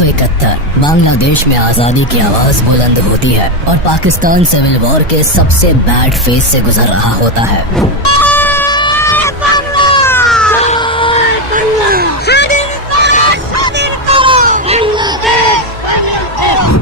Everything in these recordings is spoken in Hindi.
1971 बांग्लादेश में आजादी की आवाज बुलंद होती है और पाकिस्तान सिविल वॉर के सबसे बैड फेज से गुजर रहा होता है।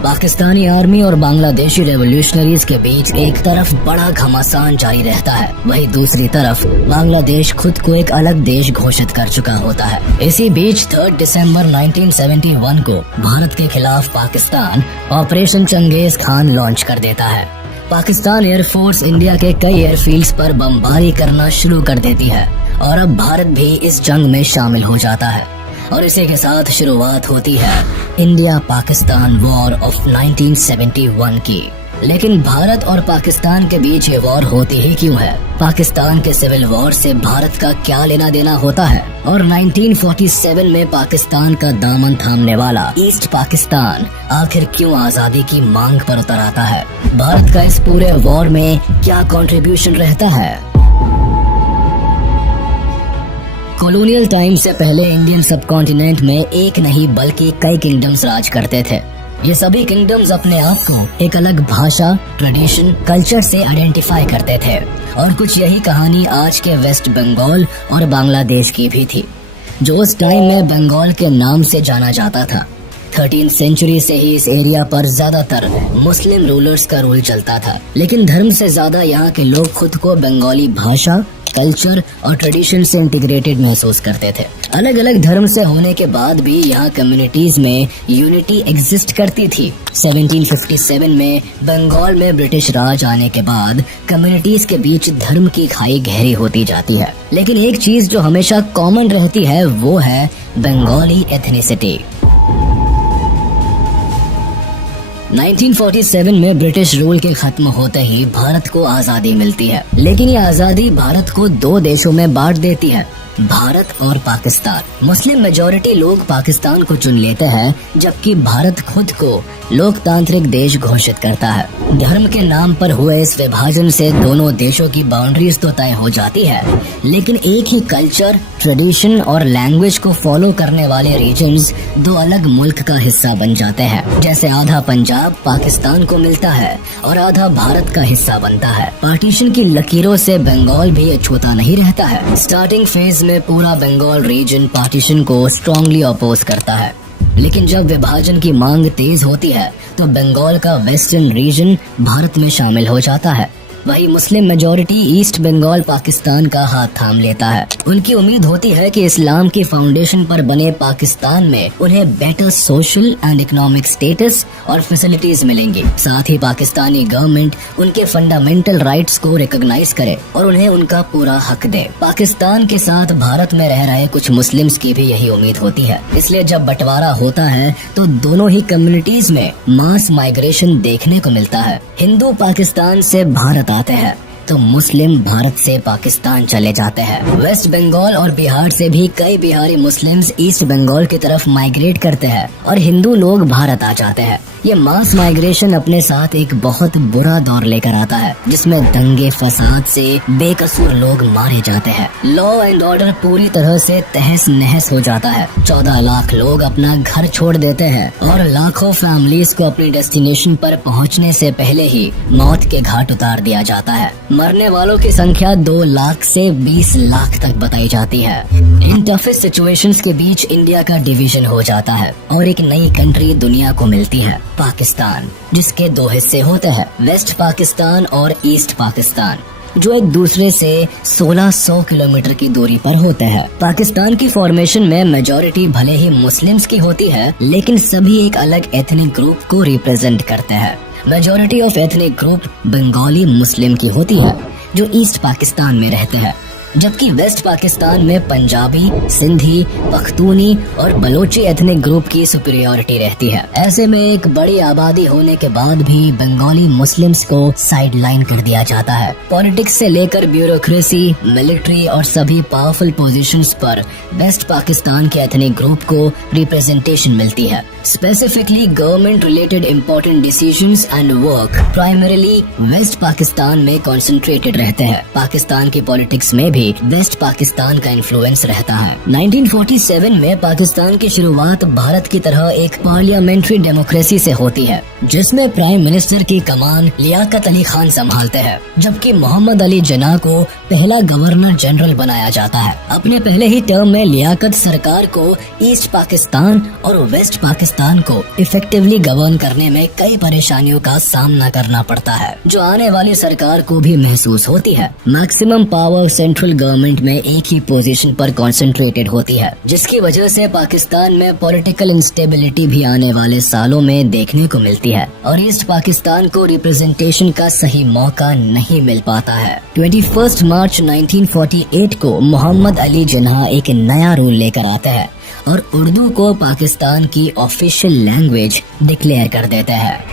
पाकिस्तानी आर्मी और बांग्लादेशी रेवोल्यूशनरीज के बीच एक तरफ बड़ा घमासान जारी रहता है, वहीं दूसरी तरफ बांग्लादेश खुद को एक अलग देश घोषित कर चुका होता है। इसी बीच 3 दिसंबर 1971 को भारत के खिलाफ Pakistan operation Chengiz Khan launch कर देता है। पाकिस्तान एयरफोर्स इंडिया के कई एयरफील्ड्स पर बमबारी करना शुरू कर देती है और अब भारत भी इस जंग में शामिल हो जाता है और इसी के साथ शुरुआत होती है इंडिया पाकिस्तान वॉर ऑफ 1971 की। लेकिन भारत और पाकिस्तान के बीच ये वॉर होती ही क्यों है? पाकिस्तान के सिविल वॉर से भारत का क्या लेना देना होता है? और 1947 में पाकिस्तान का दामन थामने वाला ईस्ट पाकिस्तान आखिर क्यों आजादी की मांग पर उतर आता है? भारत का इस पूरे वॉर में क्या कंट्रीब्यूशन रहता है? कॉलोनियल टाइम से पहले इंडियन सबकॉन्टिनेंट में एक नहीं बल्कि कई किंगडम्स राज करते थे। ये सभी किंगडम्स अपने आप को एक अलग भाषा, ट्रेडिशन, कल्चर से आइडेंटिफाई करते थे और कुछ यही कहानी आज के वेस्ट बंगाल और बांग्लादेश की भी थी, जो उस टाइम में बंगाल के नाम से जाना जाता था। 13th सेंचुरी से ही इस एरिया पर ज्यादातर मुस्लिम रूलर्स का रूल चलता था, लेकिन धर्म से ज्यादा यहाँ के लोग खुद को बंगाली भाषा, कल्चर और ट्रेडिशन से इंटीग्रेटेड महसूस करते थे। अलग अलग धर्म से होने के बाद भी यहाँ कम्युनिटीज में यूनिटी एग्जिस्ट करती थी। 1757 में बंगाल में ब्रिटिश राज आने के बाद कम्युनिटीज के बीच धर्म की खाई गहरी होती जाती है, लेकिन एक चीज जो हमेशा कॉमन रहती है वो है बंगाली एथनिसिटी। 1947 में ब्रिटिश रूल के खत्म होते ही भारत को आजादी मिलती है, लेकिन ये आजादी भारत को 2 देशों में बांट देती है, भारत और पाकिस्तान। मुस्लिम मेजॉरिटी लोग पाकिस्तान को चुन लेते हैं, जबकि भारत खुद को लोकतांत्रिक देश घोषित करता है। धर्म के नाम पर हुए इस विभाजन से दोनों देशों की बाउंड्रीज तो तय हो जाती है, लेकिन एक ही कल्चर, ट्रेडिशन और लैंग्वेज को फॉलो करने वाले रीजन्स 2 अलग मुल्क का हिस्सा बन जाते हैं। जैसे आधा पंजाब पाकिस्तान को मिलता है और आधा भारत का हिस्सा बनता है। पार्टीशन की लकीरों से बंगाल भी अछूता नहीं रहता है। स्टार्टिंग फेज में पूरा बंगाल रीजन पार्टीशन को स्ट्रांगली अपोज करता है, लेकिन जब विभाजन की मांग तेज होती है तो बंगाल का वेस्टर्न रीजन भारत में शामिल हो जाता है। वही Muslim majority East Bengal Pakistan का हाथ थाम लेता है। उनकी उम्मीद होती है कि इस्लाम के फाउंडेशन पर बने पाकिस्तान में उन्हें better social and economic status और फैसिलिटीज मिलेंगी। साथ ही पाकिस्तानी गवर्नमेंट उनके फंडामेंटल राइट्स को रिकॉग्नाइज करे और उन्हें उनका पूरा हक दे। पाकिस्तान के साथ भारत में रह रहे कुछ मुस्लिम्स की भी यही उम्मीद होती है। इसलिए जब बंटवारा होता है तो दोनों ही कम्युनिटीज में मास माइग्रेशन देखने को मिलता है। हिंदू पाकिस्तान से भारत आते हैं तो मुस्लिम भारत से पाकिस्तान चले जाते हैं। वेस्ट बंगाल और बिहार से भी कई बिहारी मुस्लिम्स ईस्ट बंगाल की तरफ माइग्रेट करते हैं और हिंदू लोग भारत आ जाते हैं। ये मास माइग्रेशन अपने साथ एक बहुत बुरा दौर लेकर आता है, जिसमें दंगे फसाद से बेकसूर लोग मारे जाते हैं। लॉ एंड ऑर्डर पूरी तरह से तहस नहस हो जाता है। 14 लाख लोग अपना घर छोड़ देते हैं और लाखों फैमिलीज को अपनी डेस्टिनेशन पर पहुंचने से पहले ही मौत के घाट उतार दिया जाता है। मरने वालों की संख्या 2 लाख से 20 लाख तक बताई जाती है। इन टफेस्ट सिचुएशंस के बीच इंडिया का डिवीजन हो जाता है और एक नई कंट्री दुनिया को मिलती है, पाकिस्तान, जिसके 2 हिस्से होते हैं, वेस्ट पाकिस्तान और ईस्ट पाकिस्तान, जो एक दूसरे से 1600 किलोमीटर की दूरी पर होते हैं। पाकिस्तान की फॉर्मेशन में मेजॉरिटी भले ही मुस्लिम्स की होती है, लेकिन सभी एक अलग एथनिक ग्रुप को रिप्रेजेंट करते हैं। Majority of ethnic group Bengali Muslim की होती है, जो ईस्ट पाकिस्तान में रहते हैं, जबकि वेस्ट पाकिस्तान में पंजाबी, सिंधी, पख्तूनी और बलोची एथनिक ग्रुप की सुपीरियरिटी रहती है। ऐसे में एक बड़ी आबादी होने के बाद भी बंगाली मुस्लिम्स को साइडलाइन कर दिया जाता है। पॉलिटिक्स से लेकर ब्यूरोक्रेसी, मिलिट्री और सभी पावरफुल पोजीशंस पर वेस्ट पाकिस्तान के एथनिक ग्रुप को रिप्रेजेंटेशन मिलती है। Specifically government related important decisions and work primarily West Pakistan में कॉन्सेंट्रेटेड रहते हैं। पाकिस्तान की पॉलिटिक्स में भी भी वेस्ट पाकिस्तान का इन्फ्लुएंस रहता है। 1947 में पाकिस्तान की शुरुआत भारत की तरह एक पार्लियामेंट्री डेमोक्रेसी से होती है, जिसमें प्राइम मिनिस्टर की कमान लियाकत अली खान संभालते हैं, जबकि मोहम्मद अली जिन्ना को पहला गवर्नर जनरल बनाया जाता है। अपने पहले ही टर्म में लियाकत सरकार को ईस्ट पाकिस्तान और वेस्ट पाकिस्तान को इफेक्टिवली गवर्न करने में कई परेशानियों का सामना करना पड़ता है, जो आने वाली सरकार को भी महसूस होती है। मैक्सिमम पावर सेंट्रल गवर्नमेंट में एक ही पोजीशन पर कंसंट्रेटेड होती है, जिसकी वजह से पाकिस्तान में पॉलिटिकल इंस्टेबिलिटी भी आने वाले सालों में देखने को मिलती है और ईस्ट पाकिस्तान को रिप्रेजेंटेशन का सही मौका नहीं मिल पाता है। 21 मार्च 1948 को मोहम्मद अली जिन्ना एक नया रूल लेकर आते हैं और उर्दू को पाकिस्तान की ऑफिशियल लैंग्वेज डिक्लेयर कर देते हैं।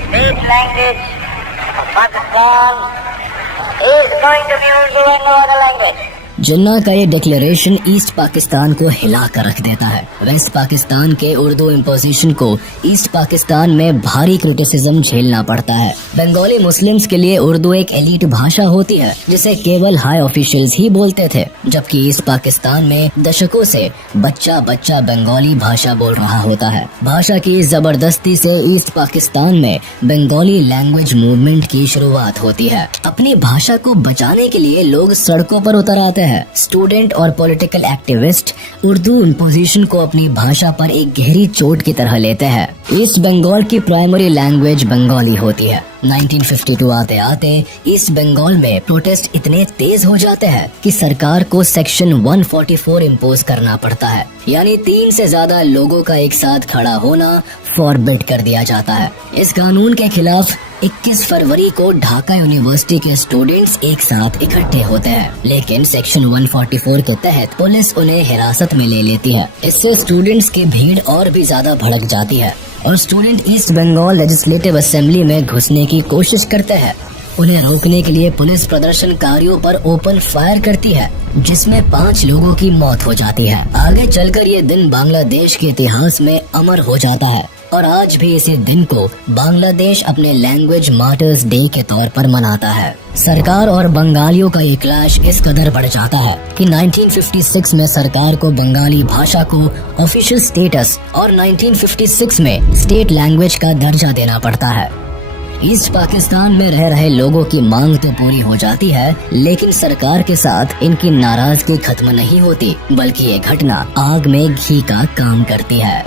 जिन्ना का ये डिक्लेरेशन ईस्ट पाकिस्तान को हिला कर रख देता है। वेस्ट पाकिस्तान के उर्दू इम्पोजिशन को ईस्ट पाकिस्तान में भारी क्रिटिसिज्म झेलना पड़ता है। बंगाली मुस्लिम्स के लिए उर्दू एक एलीट भाषा होती है, जिसे केवल हाई ऑफिशियल्स ही बोलते थे, जबकि ईस्ट पाकिस्तान में दशकों से बच्चा बच्चा बंगाली भाषा बोल रहा होता है। भाषा की जबरदस्ती से ईस्ट पाकिस्तान में बंगाली लैंग्वेज मूवमेंट की शुरुआत होती है। अपनी भाषा को बचाने के लिए लोग सड़कों पर उतर आते हैं। स्टूडेंट और पॉलिटिकल एक्टिविस्ट उर्दू इम्पोजिशन को अपनी भाषा पर एक गहरी चोट की तरह लेते हैं। ईस्ट बंगाल की प्राइमरी लैंग्वेज बंगाली होती है। 1952 आते आते ईस्ट बंगाल में प्रोटेस्ट इतने तेज हो जाते हैं कि सरकार को सेक्शन 144 इम्पोज करना पड़ता है, यानी 3 से ज्यादा लोगों का एक साथ खड़ा होना फॉरबिड कर दिया जाता है। इस कानून के खिलाफ 21 फरवरी को ढाका यूनिवर्सिटी के स्टूडेंट्स एक साथ इकट्ठे होते हैं, लेकिन सेक्शन 144 के तहत पुलिस उन्हें हिरासत में ले लेती है। इससे स्टूडेंट्स की भीड़ और भी ज्यादा भड़क जाती है और student East Bengal legislative assembly में घुसने की कोशिश करते हैं। उन्हें रोकने के लिए पुलिस प्रदर्शनकारियों पर ओपन फायर करती है, जिसमें 5 लोगों की मौत हो जाती है। आगे चलकर ये दिन बांग्लादेश के इतिहास में अमर हो जाता है और आज भी इसी दिन को बांग्लादेश अपने लैंग्वेज मार्टर्स डे के तौर पर मनाता है। सरकार और बंगालियों का ये क्लैश इस कदर बढ़ जाता है कि 1956 में सरकार को बंगाली भाषा को ऑफिशियल स्टेटस और 1956 में स्टेट लैंग्वेज का दर्जा देना पड़ता है। ईस्ट पाकिस्तान में रह रहे लोगों की मांग तो पूरी हो जाती है, लेकिन सरकार के साथ इनकी नाराजगी खत्म नहीं होती, बल्कि ये घटना आग में घी का काम करती है।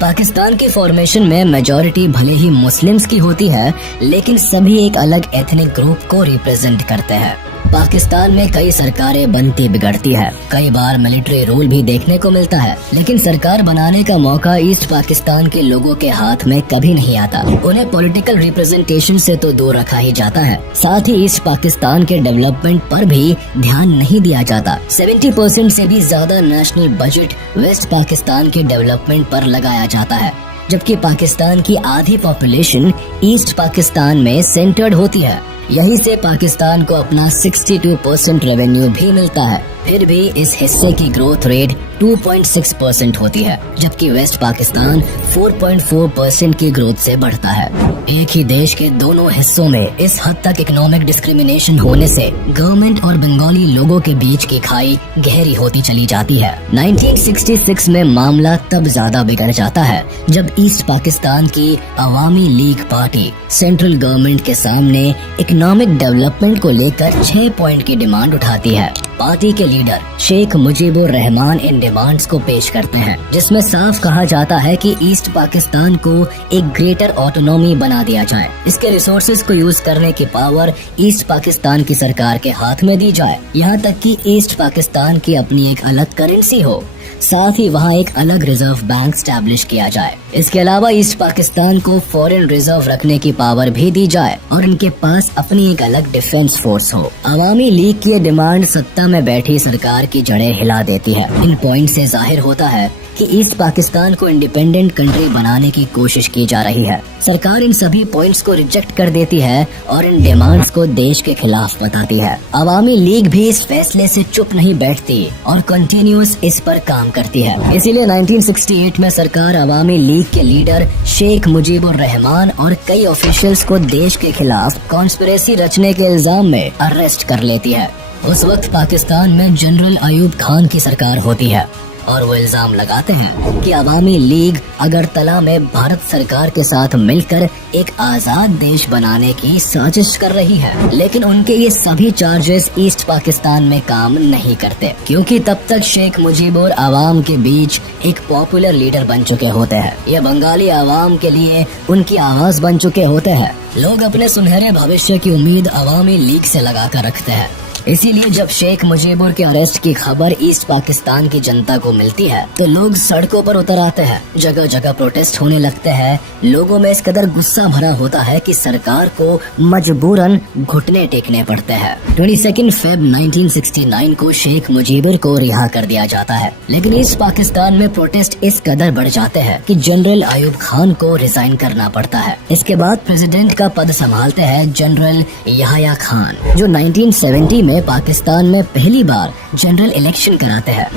पाकिस्तान की फॉर्मेशन में मेजॉरिटी भले ही मुस्लिम्स की होती है, लेकिन सभी एक अलग एथनिक ग्रुप को रिप्रेजेंट करते हैं। पाकिस्तान में कई सरकारें बनती बिगड़ती है, कई बार मिलिट्री रूल भी देखने को मिलता है, लेकिन सरकार बनाने का मौका ईस्ट पाकिस्तान के लोगों के हाथ में कभी नहीं आता। उन्हें पॉलिटिकल रिप्रेजेंटेशन से तो दूर रखा ही जाता है, साथ ही ईस्ट पाकिस्तान के डेवलपमेंट पर भी ध्यान नहीं दिया जाता। 70% से भी ज्यादा नेशनल बजट वेस्ट पाकिस्तान के डेवलपमेंट पर लगाया जाता है, जबकि पाकिस्तान की आधी पॉपुलेशन ईस्ट पाकिस्तान में सेंटर्ड होती है। यहीं से पाकिस्तान को अपना 62% रेवेन्यू भी मिलता है। फिर भी इस हिस्से की ग्रोथ रेट 2.6% होती है, जबकि वेस्ट पाकिस्तान 4.4% की ग्रोथ से बढ़ता है। एक ही देश के दोनों हिस्सों में इस हद तक इकोनॉमिक डिस्क्रिमिनेशन होने से गवर्नमेंट और बंगाली लोगों के बीच की खाई गहरी होती चली जाती है। 1966 में मामला तब ज्यादा बिगड़ जाता है जब ईस्ट पाकिस्तान की अवामी लीग पार्टी सेंट्रल गवर्नमेंट के सामने इकोनॉमिक डेवलपमेंट को लेकर 6 पॉइंट की डिमांड उठाती है। पार्टी के लीडर शेख मुजीबुर रहमान इन डिमांड्स को पेश करते हैं, जिसमें साफ कहा जाता है कि ईस्ट पाकिस्तान को एक ग्रेटर ऑटोनॉमी बना दिया जाए। इसके रिसोर्सेज को यूज करने की पावर ईस्ट पाकिस्तान की सरकार के हाथ में दी जाए, यहाँ तक कि ईस्ट पाकिस्तान की अपनी एक अलग करेंसी हो, साथ ही वहाँ एक अलग रिजर्व बैंक स्टैब्लिश किया जाए। इसके अलावा ईस्ट पाकिस्तान को फॉरेन रिजर्व रखने की पावर भी दी जाए और इनके पास अपनी एक अलग डिफेंस फोर्स हो। अवामी लीग की डिमांड सत्ता में बैठी सरकार की जड़ें हिला देती है। इन पॉइंट से जाहिर होता है कि ईस्ट पाकिस्तान को इंडिपेंडेंट कंट्री बनाने की कोशिश की जा रही है। सरकार इन सभी पॉइंट्स को रिजेक्ट कर देती है और इन डिमांड्स को देश के खिलाफ बताती है। अवामी लीग भी इस फैसले से चुप नहीं बैठती और कंटिन्यूस इस पर काम काम करती है। इसीलिए 1968 में सरकार अवामी लीग के लीडर शेख मुजीबुर रहमान और कई ऑफिशियल्स को देश के खिलाफ कॉन्स्पिरेसी रचने के इल्जाम में अरेस्ट कर लेती है। उस वक्त पाकिस्तान में जनरल अयूब खान की सरकार होती है और वो इल्जाम लगाते हैं कि अवामी लीग अगरतला में भारत सरकार के साथ मिलकर एक आजाद देश बनाने की साजिश कर रही है। लेकिन उनके ये सभी चार्जेस ईस्ट पाकिस्तान में काम नहीं करते, क्योंकि तब तक शेख मुजीबुर आवाम के बीच एक पॉपुलर लीडर बन चुके होते हैं। ये बंगाली आवाम के लिए उनकी आवाज बन चुके होते हैं। लोग अपने सुनहरे भविष्य की उम्मीद अवामी लीग से लगा कर रखते हैं। इसीलिए जब शेख मुजीबुर के अरेस्ट की खबर ईस्ट पाकिस्तान की जनता को मिलती है तो लोग सड़कों पर उतर आते हैं, जगह जगह प्रोटेस्ट होने लगते हैं। लोगों में इस कदर गुस्सा भरा होता है कि सरकार को मजबूरन घुटने टेकने पड़ते हैं। 22 फेब 1969 को शेख मुजीबुर को रिहा कर दिया जाता है, लेकिन ईस्ट पाकिस्तान में प्रोटेस्ट इस कदर बढ़ जाते हैं कि जनरल अयूब खान को रिजाइन करना पड़ता है। इसके बाद प्रेसिडेंट का पद संभालते हैं जनरल याह्या खान, जो 1970 में पाकिस्तान में पहली बार जनरल इलेक्शन कराते हैं।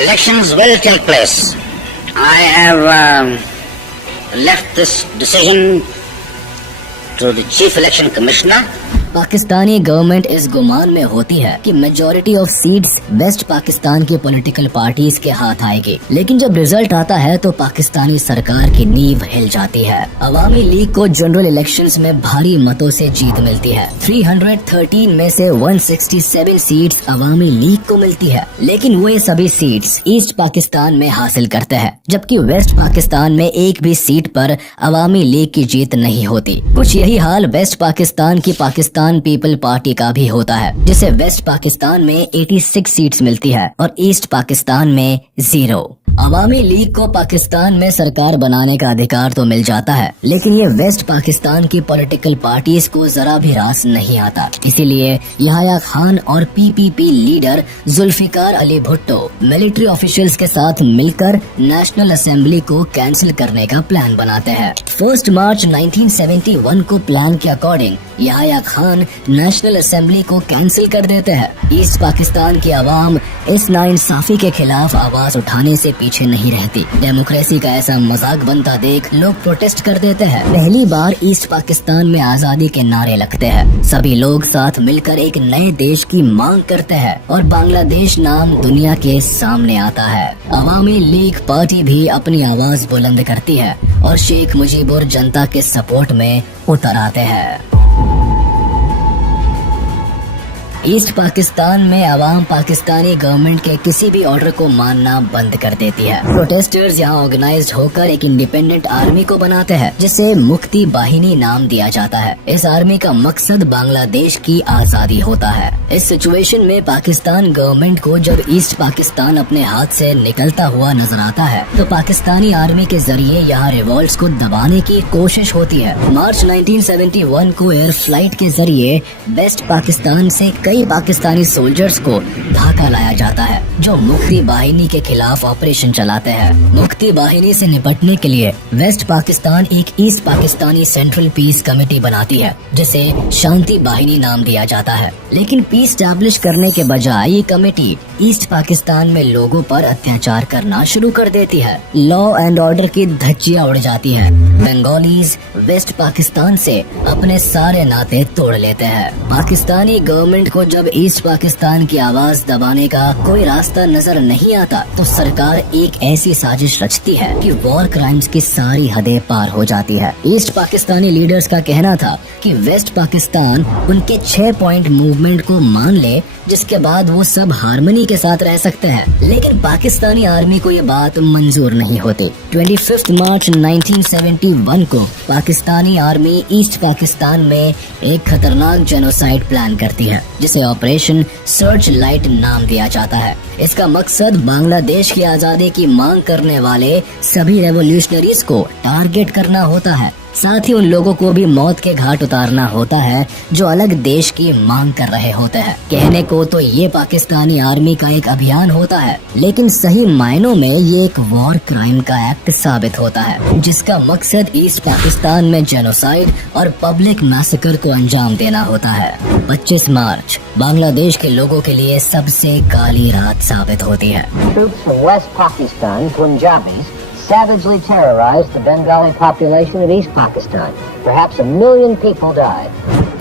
Elections will take place. I have left this decision to the Chief Election Commissioner. Pakistani government इस गुमान में होती है कि majority of seats West Pakistan की पॉलिटिकल पार्टीज के हाथ आएगी, लेकिन जब रिजल्ट आता है तो पाकिस्तानी सरकार की नींव हिल जाती है। अवामी लीग को जनरल इलेक्शंस में भारी मतों से जीत मिलती है। 313 में से 167 सीट्स अवामी लीग को मिलती है, लेकिन वो ये सभी सीट्स ईस्ट पाकिस्तान में हासिल करते हैं, जबकि वेस्ट पाकिस्तान में एक भी सीट पर अवामी लीग की जीत नहीं होती। कुछ यही हाल वेस्ट पाकिस्तान की पाकिस्तान पीपल पार्टी का भी होता है, जिसे वेस्ट पाकिस्तान में 86 सीट्स मिलती है और ईस्ट पाकिस्तान में 0। अवामी लीग को पाकिस्तान में सरकार बनाने का अधिकार तो मिल जाता है, लेकिन ये वेस्ट पाकिस्तान की पॉलिटिकल पार्टीज को जरा भी रास नहीं आता। इसीलिए याह्या खान और PPP leader Zulfikar Ali Bhutto military officials के साथ मिलकर नेशनल असेंबली को कैंसिल करने का प्लान बनाते हैं। 1 मार्च 1971 को प्लान के according Yahya Khan national assembly को कैंसिल कर देते हैं। ईस्ट पाकिस्तान की आवाम इस नाइंसाफी के खिलाफ आवाज उठाने से पीछे नहीं रहती। डेमोक्रेसी का ऐसा मजाक बनता देख लोग प्रोटेस्ट कर देते हैं। पहली बार ईस्ट पाकिस्तान में आजादी के नारे लगते हैं। सभी लोग साथ मिलकर एक नए देश की मांग करते हैं और बांग्लादेश नाम दुनिया के सामने आता है। अवामी लीग पार्टी भी अपनी आवाज बुलंद करती है और शेख मुजीबुर जनता के सपोर्ट में उतर आते हैं। ईस्ट पाकिस्तान में आवाम पाकिस्तानी गवर्नमेंट के किसी भी ऑर्डर को मानना बंद कर देती है। प्रोटेस्टर्स यहाँ ऑर्गेनाइज्ड होकर एक इंडिपेंडेंट आर्मी को बनाते हैं, जिसे मुक्ति बाहिनी नाम दिया जाता है। इस आर्मी का मकसद बांग्लादेश की आजादी होता है। इस सिचुएशन में पाकिस्तान गवर्नमेंट को जब ईस्ट पाकिस्तान अपने हाथ से निकलता हुआ नजर आता है तो पाकिस्तानी आर्मी के जरिए यहाँ रिवॉल्ट्स को दबाने की कोशिश होती है। मार्च 1971 को एयर फ्लाइट के जरिए वेस्ट पाकिस्तान से कई पाकिस्तानी सोल्जर्स को ढाका लाया जाता है, जो मुक्ति बाहिनी के खिलाफ ऑपरेशन चलाते हैं। मुक्ति बाहिनी से निपटने के लिए वेस्ट पाकिस्तान एक east Pakistani central peace committee बनाती है, जिसे शांति बाहिनी नाम दिया जाता है। लेकिन पीस स्टैब्लिश करने के बजाय ये कमेटी ईस्ट पाकिस्तान में लोगों पर अत्याचार करना शुरू कर देती है। लॉ एंड ऑर्डर की धज्जियां उड़ जाती है। बंगालीज वेस्ट पाकिस्तान से अपने सारे नाते तोड़ लेते हैं। पाकिस्तानी गवर्नमेंट को जब ईस्ट पाकिस्तान की आवाज दबाने का कोई रास्ता नजर नहीं आता तो सरकार एक ऐसी साजिश रचती है कि वॉर क्राइम्स की सारी हदें पार हो जाती है। ईस्ट पाकिस्तानी लीडर्स का कहना था कि वेस्ट पाकिस्तान उनके 6 पॉइंट मूवमेंट को मान ले, जिसके बाद वो सब हार्मनी के साथ रह सकते हैं। लेकिन पाकिस्तानी आर्मी को ये बात मंजूर नहीं होती। 25 मार्च 1971 को पाकिस्तानी आर्मी ईस्ट पाकिस्तान में एक खतरनाक जेनोसाइड प्लान करती है, जिसे ऑपरेशन सर्च लाइट नाम दिया जाता है। इसका मकसद बांग्लादेश की आजादी की मांग करने वाले सभी रेवोल्यूशनरीज को टारगेट करना होता है। साथ ही उन लोगों को भी मौत के घाट उतारना होता है जो अलग देश की मांग कर रहे होते हैं। कहने को तो ये पाकिस्तानी आर्मी का एक अभियान होता है, लेकिन सही मायनों में ये एक वॉर क्राइम का एक्ट साबित होता है, जिसका मकसद ईस्ट पाकिस्तान में जेनोसाइड और पब्लिक मैसेकर को अंजाम देना होता है। 25 मार्च बांग्लादेश के लोगों के लिए सबसे काली रात साबित होती है। Troops from West Pakistan, Punjabis, savagely terrorized the Bengali population of East Pakistan. Perhaps 1 million people died.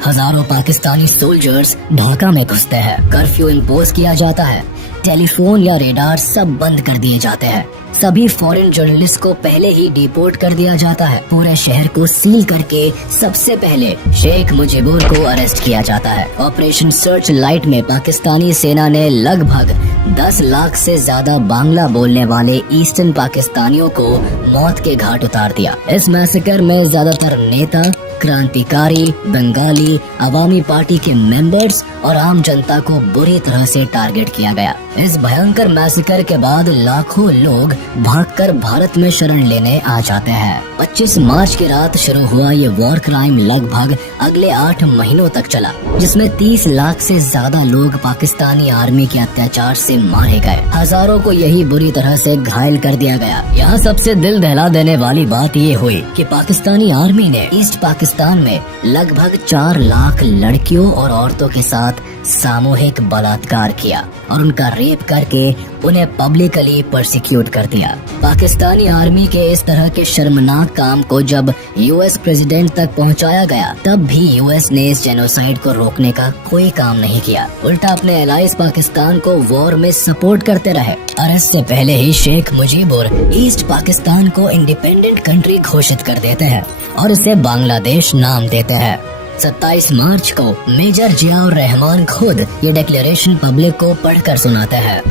हजारों पाकिस्तानी सोल्जर्स ढाका में घुसते हैं, कर्फ्यू इम्पोज किया जाता है, टेलीफोन या रेडार सब बंद कर दिए जाते हैं, सभी फॉरेन जर्नलिस्ट को पहले ही डिपोर्ट कर दिया जाता है, पूरे शहर को सील करके सबसे पहले शेख मुजीबुर को अरेस्ट किया जाता है। ऑपरेशन सर्च लाइट में पाकिस्तानी सेना ने लगभग 10 लाख से ज्यादा बांग्ला बोलने वाले ईस्टर्न पाकिस्तानियों को मौत के घाट उतार दिया। इस मैसेकर में ज्यादातर नेता, क्रांतिकारी, बंगाली, अवामी पार्टी के मेंबर्स और आम जनता को बुरी तरह से टारगेट किया गया। इस भयंकर मैसेकर के बाद लाखों लोग भागकर भारत में शरण लेने आ जाते हैं। 25 मार्च की रात शुरू हुआ ये वॉर क्राइम लगभग अगले 8 महीनों तक चला, जिसमें 30 लाख से ज्यादा लोग पाकिस्तानी आर्मी के अत्याचार से मारे गए। हजारों को यही बुरी तरह से घायल कर दिया गया। यहाँ सबसे दिल दहला देने वाली बात ये हुई कि पाकिस्तानी आर्मी ने ईस्ट पाकिस्तान में लगभग 4 लाख लड़कियों और औरतों के साथ सामूहिक बलात्कार किया और उनका रेप करके उन्हें पब्लिकली परसिक्यूट कर दिया। पाकिस्तानी आर्मी के इस तरह के शर्मनाक काम को जब यूएस प्रेसिडेंट तक पहुंचाया गया, तब भी यूएस ने इस जेनोसाइड को रोकने का कोई काम नहीं किया, उल्टा अपने एलाइज पाकिस्तान को वॉर में सपोर्ट करते रहे। और इससे पहले ही शेख मुजीबुर ईस्ट पाकिस्तान को इंडिपेंडेंट कंट्री घोषित कर देते हैं और इसे बांग्लादेश नाम देते हैं। 27 मार्च को मेजर जियाउर रहमान खुद ये डिक्लेरेशन पब्लिक को पढ़कर सुनाते हैं।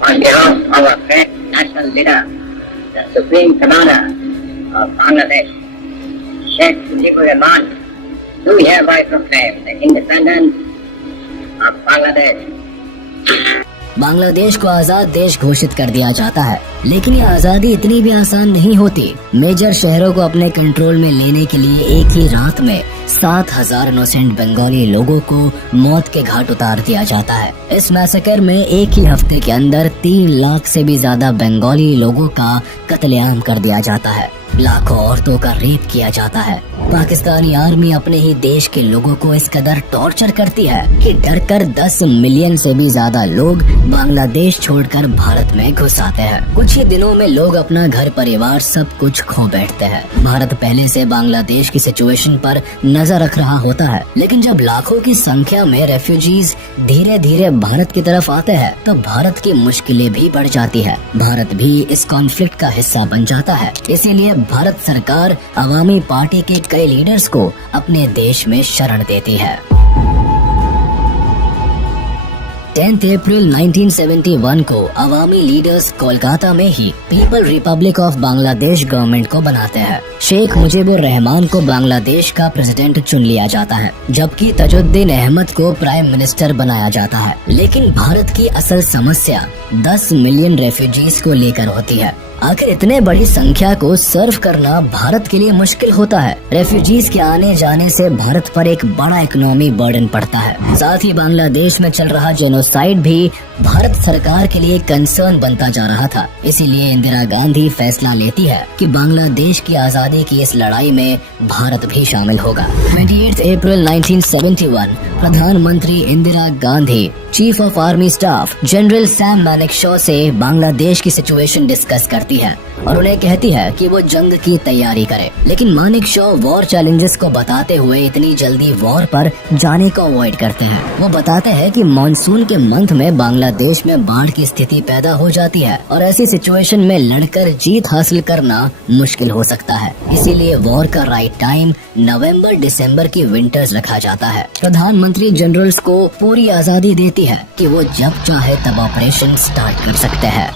On behalf of our great national leader, the Supreme Commander of Bangladesh, Sheikh Mujibur Rahman, do hereby proclaim the independence of Bangladesh. Bangladesh को आजाद देश घोषित कर दिया जाता है, लेकिन ये आजादी इतनी भी आसान नहीं होती। मेजर शहरों को अपने कंट्रोल में लेने के लिए एक ही रात में 7,000 इनोसेंट बंगाली लोगों को मौत के घाट उतार दिया जाता है। इस मैसेकर में एक ही हफ्ते के अंदर 3 लाख से भी ज्यादा बंगाली लोगों का कत्लेआम कर दिया जाता है, लाखों औरतों का रेप किया जाता है। पाकिस्तानी आर्मी अपने ही देश के लोगों को इस कदर टॉर्चर करती है कि डरकर 10 मिलियन से भी ज्यादा लोग बांग्लादेश छोड़कर भारत में घुस आते हैं। कुछ ही दिनों में लोग अपना घर परिवार सब कुछ खो बैठते हैं। भारत पहले से बांग्लादेश की सिचुएशन पर नजर रख रहा होता है, लेकिन जब लाखों की संख्या में रेफ्यूजीज धीरे धीरे भारत की तरफ आते हैं, तो भारत की मुश्किलें भी बढ़ जाती है। भारत भी इस कॉन्फ्लिक्ट का हिस्सा बन जाता है। इसीलिए भारत सरकार अवामी पार्टी के कई लीडर्स को अपने देश में शरण देती है। 10 अप्रैल 1971 को अवामी लीडर्स कोलकाता में ही people republic of Bangladesh government को बनाते हैं। शेख मुजीबुर रहमान को बांग्लादेश का प्रेसिडेंट चुन लिया जाता है, जबकि तजुद्दीन अहमद को प्राइम मिनिस्टर बनाया जाता है। लेकिन भारत की असल समस्या 10 मिलियन रेफ्यूजीज को लेकर होती है। आखिर इतने बड़ी संख्या को सर्व करना भारत के लिए मुश्किल होता है। रेफ्यूजीज के आने जाने से भारत पर एक बड़ा इकोनॉमी बर्डन पड़ता है। साथ ही बांग्लादेश में चल रहा जेनोसाइड भी भारत सरकार के लिए कंसर्न बनता जा रहा था। इसीलिए इंदिरा गांधी फैसला लेती है कि बांग्लादेश की आजादी की इस लड़ाई में भारत भी शामिल होगा। 28 अप्रैल 1971 प्रधानमंत्री Indira Gandhi chief of army staff general Sam Manekshaw से बांग्लादेश की सिचुएशन डिस्कस करती है और उन्हें कहती है कि वो जंग की तैयारी करे। लेकिन मानेकशॉ वॉर चैलेंजेस को बताते हुए इतनी जल्दी वॉर पर जाने को अवॉइड करते हैं। वो बताते हैं कि मॉनसून के मंथ में बांग्लादेश में बाढ़ की स्थिति पैदा हो जाती है और ऐसी सिचुएशन में लड़कर जीत हासिल करना मुश्किल हो सकता है। इसीलिए वॉर का राइट टाइम नवंबर दिसंबर की विंटर्स रखा जाता है। प्रधानमंत्री जनरल्स को पूरी आजादी देती है कि वो जब चाहे तब ऑपरेशन स्टार्ट कर सकते हैं।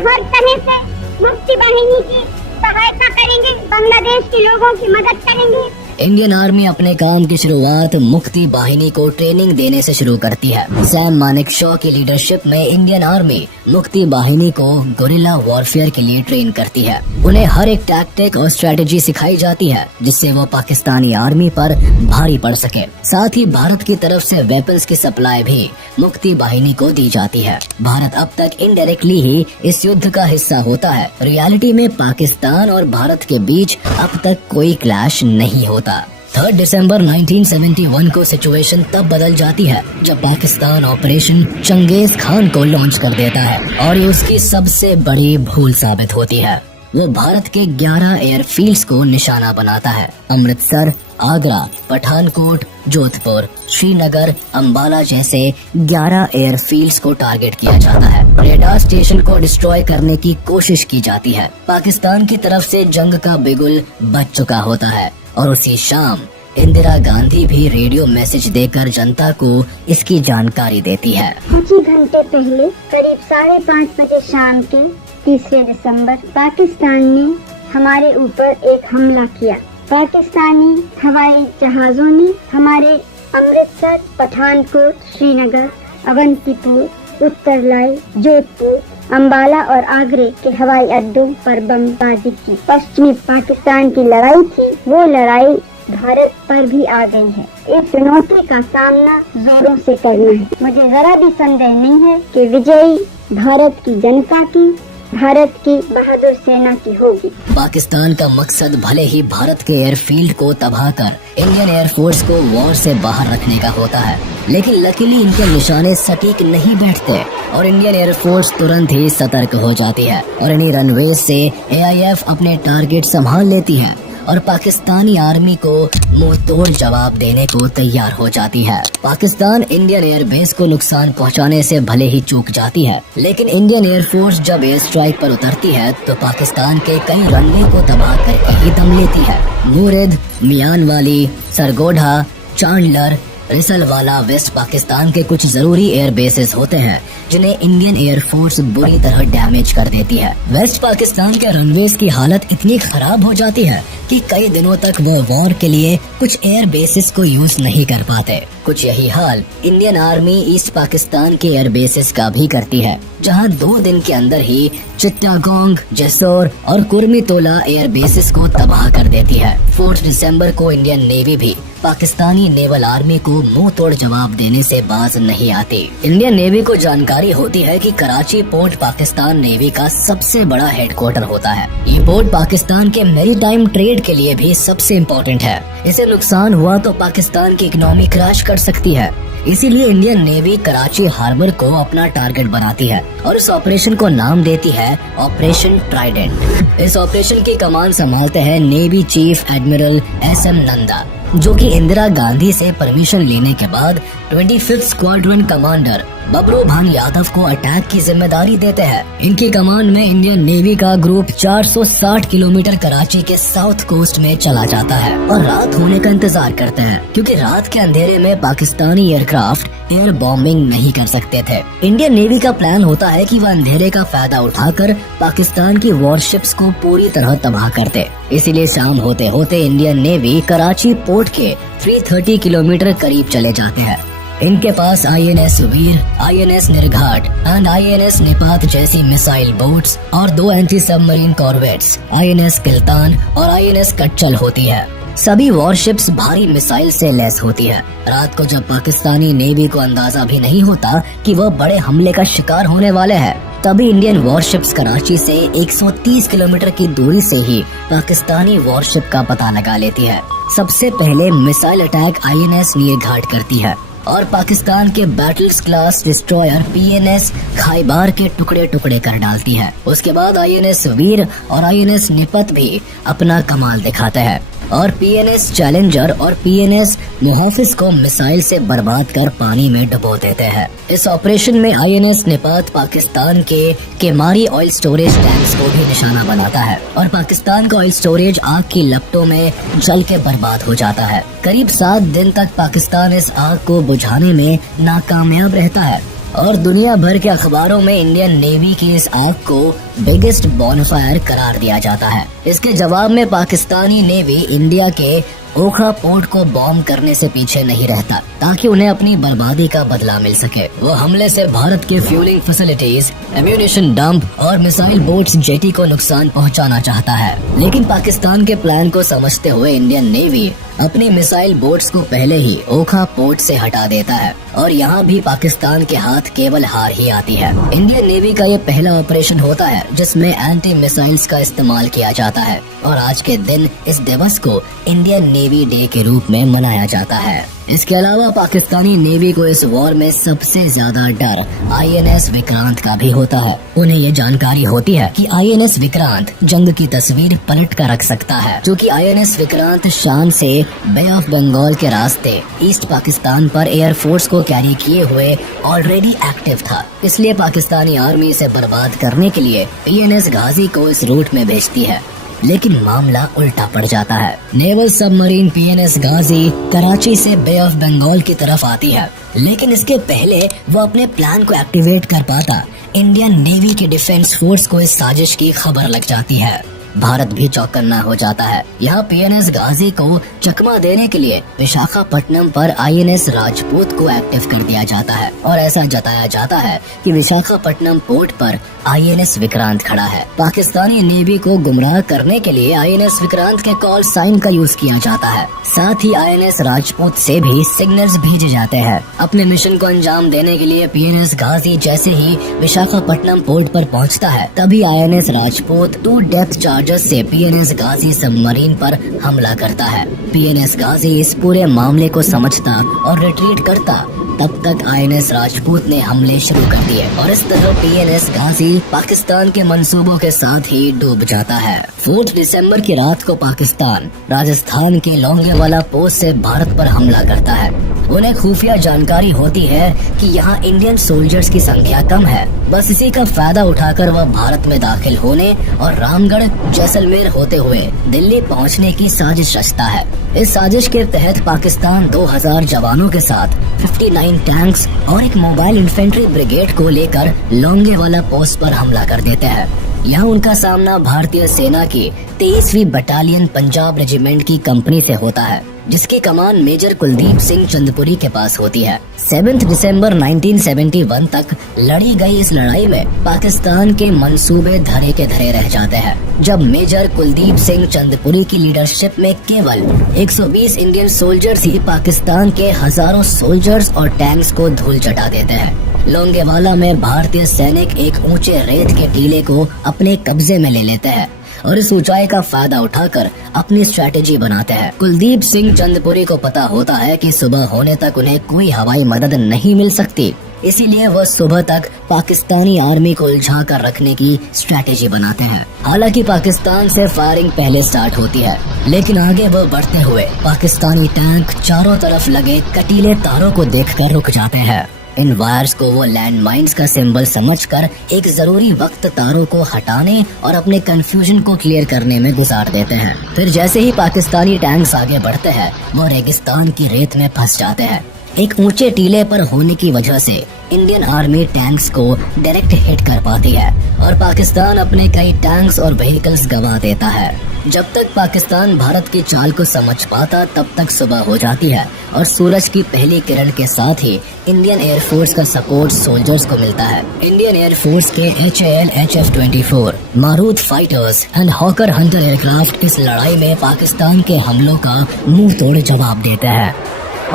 हर तरह से मुक्ति वाहिनी की सहायता करेंगे, बांग्लादेश के लोगों की मदद करेंगे इंडियन आर्मी अपने काम की शुरुआत मुक्ति बाहिनी को ट्रेनिंग देने से शुरू करती है। सैम मानेकशॉ की लीडरशिप में इंडियन आर्मी मुक्ति बाहिनी को गोरिल्ला वॉरफेयर के लिए ट्रेन करती है। उन्हें हर एक टैक्टिक और स्ट्रेटेजी सिखाई जाती है जिससे वो पाकिस्तानी आर्मी पर भारी पड़ सके। साथ ही भारत की तरफ से वेपन्स की सप्लाई भी मुक्ति बाहिनी को दी जाती है। भारत अब तक इनडायरेक्टली ही इस युद्ध का हिस्सा होता है। रियलिटी में पाकिस्तान और भारत के बीच अब तक कोई क्लैश नहीं होता। 3 दिसंबर 1971 को सिचुएशन तब बदल जाती है जब पाकिस्तान ऑपरेशन चंगेज खान को लॉन्च कर देता है और ये उसकी सबसे बड़ी भूल साबित होती है। वो भारत के 11 एयरफील्ड्स को निशाना बनाता है। अमृतसर, आगरा, पठानकोट, जोधपुर, श्रीनगर, अंबाला जैसे 11 एयरफील्ड्स को टारगेट किया जाता है। रेडार स्टेशन को डिस्ट्रॉय करने की कोशिश की जाती है। पाकिस्तान की तरफ से जंग का बिगुल बज चुका होता है और उसी शाम इंदिरा गांधी भी रेडियो मैसेज देकर जनता को इसकी जानकारी देती है। कुछ ही घंटे पहले करीब 5:30 बजे शाम के 3 दिसंबर पाकिस्तान ने हमारे ऊपर एक हमला किया। पाकिस्तानी हवाई जहाजों ने हमारे अमृतसर, पठानकोट, श्रीनगर, अवंतीपुर, उत्तरलाई, जोधपुर, अंबाला और आगरे के हवाई अड्डों पर बमबारी की। पश्चिमी पाकिस्तान की लड़ाई थी, वो लड़ाई भारत पर भी आ गई है। इस चुनौती का सामना जोरों से करना है। मुझे जरा भी संदेह नहीं है कि विजयी भारत की जनता की, भारत की बहादुर सेना की होगी। पाकिस्तान का मकसद भले ही भारत के एयरफील्ड को तबाह कर इंडियन एयरफोर्स को वॉर से बाहर रखने का होता है, लेकिन लकीली इनके निशाने सटीक नहीं बैठते और इंडियन एयरफोर्स तुरंत ही सतर्क हो जाती है और इन्हीं रनवेज से AIF अपने टारगेट संभाल लेती है और पाकिस्तानी आर्मी को मुंह तोड़ जवाब देने को तैयार हो जाती है। पाकिस्तान इंडियन एयरबेस को नुकसान पहुंचाने से भले ही चूक जाती है, लेकिन इंडियन एयरफोर्स जब एयर स्ट्राइक पर उतरती है तो पाकिस्तान के कई रनवे को तबाह करके ही दम लेती है। मुरिद, मियानवाली, सरगोधा, चांडलर, रिसलवाला वेस्ट पाकिस्तान के कुछ जरूरी एयर बेसेस होते हैं जिन्हें इंडियन एयरफोर्स बुरी तरह डैमेज कर देती है। वेस्ट पाकिस्तान के रनवेज की हालत इतनी खराब हो जाती है कि कई दिनों तक वो वॉर के लिए कुछ एयर बेसिस को यूज नहीं कर पाते। कुछ यही हाल इंडियन आर्मी ईस्ट पाकिस्तान के एयर बेसिस का भी करती है, जहां 2 दिन के अंदर ही चिट्टागोंग, जेसोर और कुर्मितोला एयर बेसिस को तबाह कर देती है। 4 दिसंबर को इंडियन नेवी भी पाकिस्तानी नेवल आर्मी को मुंह तोड़ जवाब देने से बाज नहीं आती। इंडियन नेवी को जानकारी होती है कि कराची पोर्ट पाकिस्तान नेवी का सबसे बड़ा हेडक्वार्टर होता है। ये पोर्ट पाकिस्तान के मैरीटाइम ट्रेड के लिए भी सबसे इम्पोर्टेंट है। इसे नुकसान हुआ तो पाकिस्तान की इकोनॉमी क्रैश कर सकती है। इसीलिए इंडियन नेवी कराची हार्बर को अपना टारगेट बनाती है और इस ऑपरेशन को नाम देती है ऑपरेशन ट्राइडेंट। इस ऑपरेशन की कमान संभालते हैं navy chief admiral SM Nanda, जो कि इंदिरा गांधी से परमिशन लेने के बाद 25th स्क्वाड्रन कमांडर बबरू भान यादव को अटैक की जिम्मेदारी देते हैं। इनकी कमांड में इंडियन नेवी का ग्रुप 460 किलोमीटर कराची के साउथ कोस्ट में चला जाता है और रात होने का इंतजार करते हैं, क्योंकि रात के अंधेरे में पाकिस्तानी एयरक्राफ्ट एयर बॉम्बिंग नहीं कर सकते थे। इंडियन नेवी का प्लान होता है कि वह अंधेरे का फायदा उठाकर पाकिस्तान की वॉरशिप्स को पूरी तरह तबाह कर दे। इसीलिए शाम होते होते इंडियन नेवी कराची पोर्ट के 330 किलोमीटर करीब चले जाते हैं। इनके पास INS Veer, INS Nirghat and INS Nipat जैसी मिसाइल बोट्स और 2 anti submarine corvettes INS Kiltan और INS कच्चल होती है। सभी वॉरशिप्स भारी मिसाइल से लैस होती है। रात को जब पाकिस्तानी नेवी को अंदाजा भी नहीं होता कि वह बड़े हमले का शिकार होने वाले हैं, तभी इंडियन वॉरशिप्स कराची से 130 किलोमीटर की दूरी से ही पाकिस्तानी वॉरशिप का पता लगा लेती है। सबसे पहले मिसाइल अटैक INS निर्घाट करती है और पाकिस्तान के बैटल्स क्लास डिस्ट्रॉयर PNS खाइबार के टुकड़े टुकड़े कर डालती है। उसके बाद INS वीर और INS निपत भी अपना कमाल दिखाते हैं और PNS चैलेंजर और PNS मुहाफिज को मिसाइल से बर्बाद कर पानी में डुबो देते हैं। इस ऑपरेशन में INS निपात पाकिस्तान के केमारी ऑयल स्टोरेज टैंक्स को भी निशाना बनाता है और पाकिस्तान का ऑयल स्टोरेज आग की लपटों में जल के बर्बाद हो जाता है। करीब 7 दिन तक पाकिस्तान इस आग को बुझाने में नाकामयाब रहता है और दुनिया भर के अखबारों में इंडियन नेवी की इस आग को बिगेस्ट बॉनफायर करार दिया जाता है। इसके जवाब में पाकिस्तानी नेवी इंडिया के ओखा पोर्ट को बॉम्ब करने से पीछे नहीं रहता ताकि उन्हें अपनी बर्बादी का बदला मिल सके। वो हमले से भारत के फ्यूलिंग फैसिलिटीज, एम्यूनिशन डंप और मिसाइल बोट्स जेटी को नुकसान पहुंचाना चाहता है। लेकिन पाकिस्तान के प्लान को समझते हुए इंडियन नेवी अपनी मिसाइल बोट्स को पहले ही ओखा पोर्ट से हटा देता है और यहाँ भी पाकिस्तान के हाथ केवल हार ही आती है। इंडियन नेवी का ये पहला ऑपरेशन होता है जिसमें एंटी मिसाइल्स का इस्तेमाल किया जाता है और आज के दिन इस दिवस को इंडियन नेवी डे के रूप में मनाया जाता है। इसके अलावा पाकिस्तानी नेवी को इस वॉर में सबसे ज्यादा डर INS विक्रांत का भी होता है। उन्हें ये जानकारी होती है कि INS विक्रांत जंग की तस्वीर पलट कर रख सकता है, क्योंकि INS विक्रांत शान से बे ऑफ बंगाल के रास्ते ईस्ट पाकिस्तान पर एयरफोर्स को कैरी किए हुए ऑलरेडी एक्टिव था। इसलिए पाकिस्तानी आर्मी इसे बर्बाद करने के लिए PNS गाजी को इस रूट में भेजती है। लेकिन मामला उल्टा पड़ जाता है। नेवल सबमरीन PNS गाजी कराची से बे ऑफ बंगाल की तरफ आती है, लेकिन इसके पहले वो अपने प्लान को एक्टिवेट कर पाता इंडियन नेवी के डिफेंस फोर्स को इस साजिश की खबर लग जाती है। भारत भी चौकन्ना हो जाता है। यहाँ PNS गाजी को चकमा देने के लिए विशाखापट्टनम पर INS राजपूत को एक्टिव कर दिया जाता है और ऐसा जताया जाता है कि विशाखापट्टनम पोर्ट पर INS विक्रांत खड़ा है। पाकिस्तानी नेवी को गुमराह करने के लिए INS विक्रांत के कॉल साइन का यूज किया जाता है। साथ ही INS राजपूत से भी सिग्नल्स भेजे जाते हैं। अपने मिशन को अंजाम देने के लिए PNS गाजी जैसे ही विशाखापट्टनम पोर्ट पर पहुंचता है, तभी INS राजपूत 2 डेप्थ चार्जर्स से PNS गाजी सबमरीन पर हमला करता है। PNS गाजी इस पूरे मामले को समझता और रिट्रीट करता। तब तक INS राजपूत ने हमले शुरू कर दिए और इस तरह PNS गाजी पाकिस्तान के मंसूबों के साथ ही डूब जाता है। 4 दिसंबर की रात को पाकिस्तान राजस्थान के लोंगेवाला पोस्ट से भारत पर हमला करता है। उन्हें खुफिया जानकारी होती है कि यहाँ इंडियन सोल्जर्स की संख्या कम है। बस इसी का फायदा उठाकर वह भारत में दाखिल होने और रामगढ़ जैसलमेर होते हुए दिल्ली पहुँचने की साजिश रचता है। इस साजिश के तहत पाकिस्तान 2000 जवानों के साथ 59 टैंक्स और एक मोबाइल इन्फेंट्री ब्रिगेड को लेकर लोंगेवाला पोस्ट पर हमला कर देते हैं। यहाँ उनका सामना भारतीय सेना की 23वीं बटालियन पंजाब रेजिमेंट की कंपनी से होता है, जिसकी कमान मेजर कुलदीप सिंह चंदपुरी के पास होती है। 7 दिसंबर 1971 तक लड़ी गई इस लड़ाई में पाकिस्तान के मंसूबे धरे के धरे रह जाते हैं, जब मेजर कुलदीप सिंह चंदपुरी की लीडरशिप में केवल 120 इंडियन सोल्जर्स ही पाकिस्तान के हजारों सोल्जर्स और टैंक्स को धूल चटा देते हैं। लोंगेवाला में भारतीय सैनिक एक ऊंचे रेत के टीले को अपने कब्जे में ले लेते हैं और इस ऊंचाई का फायदा उठाकर अपनी स्ट्रैटेजी बनाते हैं। कुलदीप सिंह चंदपुरी को पता होता है कि सुबह होने तक उन्हें कोई हवाई मदद नहीं मिल सकती, इसीलिए वह सुबह तक पाकिस्तानी आर्मी को उलझा कर रखने की स्ट्रैटेजी बनाते हैं। हालांकि पाकिस्तान से फायरिंग पहले स्टार्ट होती है, लेकिन आगे वह बढ़ते हुए पाकिस्तानी टैंक चारों तरफ लगे कटीले तारों को देखकर रुक जाते हैं। इन वायर्स को वो लैंड माइन्स का सिंबल समझकर एक जरूरी वक्त तारों को हटाने और अपने कंफ्यूजन को क्लियर करने में गुजार देते हैं। फिर जैसे ही पाकिस्तानी टैंक्स आगे बढ़ते हैं, वो रेगिस्तान की रेत में फंस जाते हैं। एक ऊंचे टीले पर होने की वजह से इंडियन आर्मी टैंक्स को डायरेक्ट हिट कर पाती है और पाकिस्तान अपने कई टैंक्स और व्हीकल्स गंवा देता है। जब तक पाकिस्तान भारत की चाल को समझ पाता, तब तक सुबह हो जाती है और सूरज की पहली किरण के साथ ही इंडियन एयरफोर्स का सपोर्ट सोल्जर्स को मिलता है। इंडियन एयरफोर्स के HAL HF-24 Marut fighters and hawker Hunter aircraft इस लड़ाई में पाकिस्तान के हमलों का मुंह तोड़ जवाब देते हैं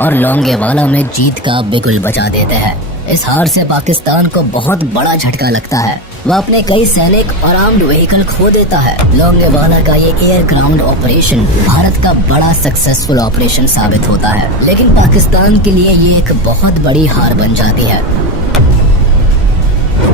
और लोंगेवाला में जीत का बिगुल बजा देते हैं। इस हार से पाकिस्तान को बहुत बड़ा झटका लगता है। वह अपने कई सैनिक और आर्म्ड व्हीकल खो देता है। लोंगेवाला का ये एयर ग्राउंड ऑपरेशन भारत का बड़ा सक्सेसफुल ऑपरेशन साबित होता है, लेकिन पाकिस्तान के लिए ये एक बहुत बड़ी हार बन जाती है।